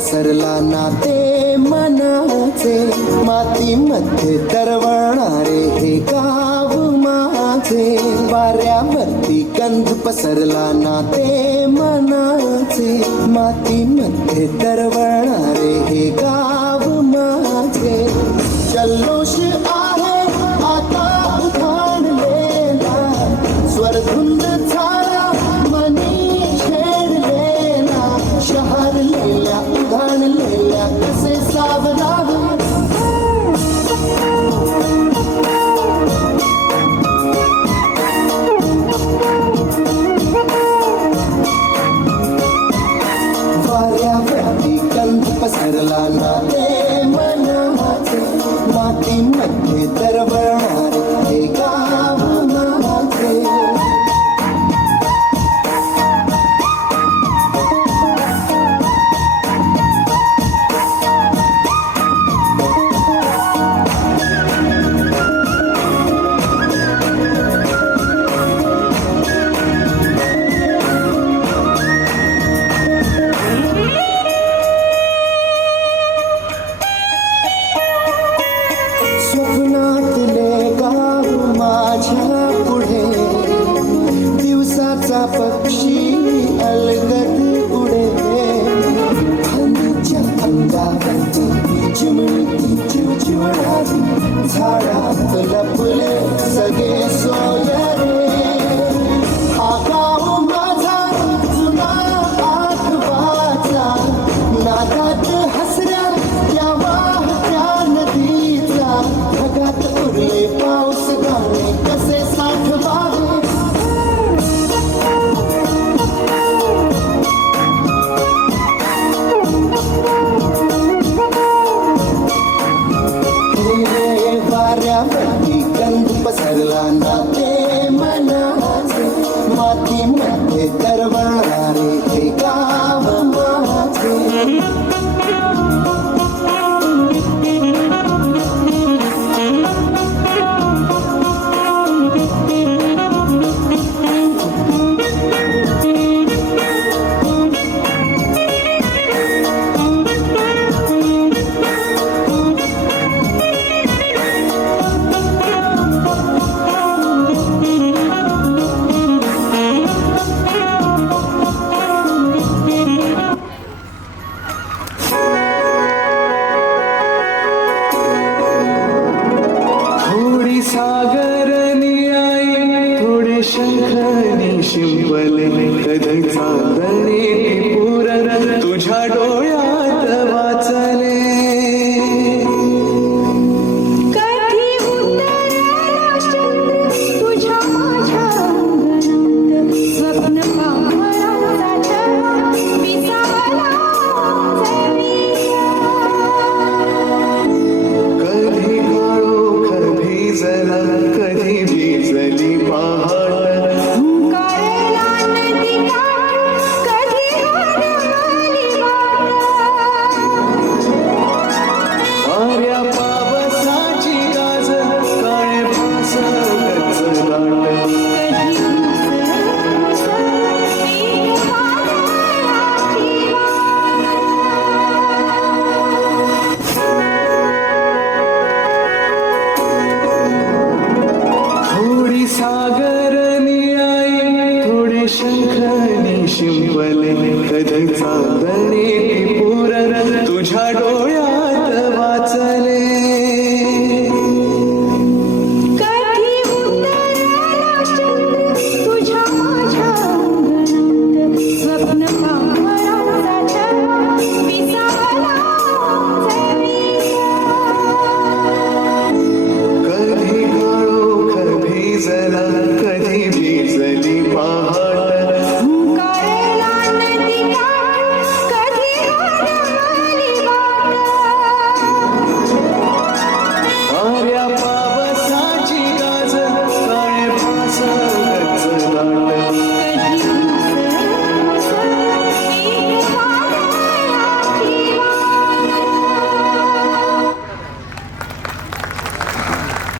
पसरला नाते मनाचे, मातीमध्ये तरवणारे हे गाव माझे. वाऱ्यावरती गंध पसरला नाते मनाचे, मातीमध्ये तरवणारे हे गाव माझे. जल्लोष आहे आता उधाणलेला, स्वरधुंद झाला मनी छेडलेला. शहरलेल्या उधाणलेल्या कसे सावरावे, वाऱ्यावरती गंध पसरला नाते मनाचे, मातीमध्ये तरवणारे हे गाव माझे. स्वप्नातले गाव माझ्या पुढे, दिवसाचा पक्षी अलगद उडे. थंडीच्या अंगावरती चिमणी चिवचिवणारी, झाडात लपले सगळे सोयरे. हा गाव माझा जुना आठवाचा, नादात हसऱ्या त्या वाहत्या नदीचा. ढगात उरले पाऊस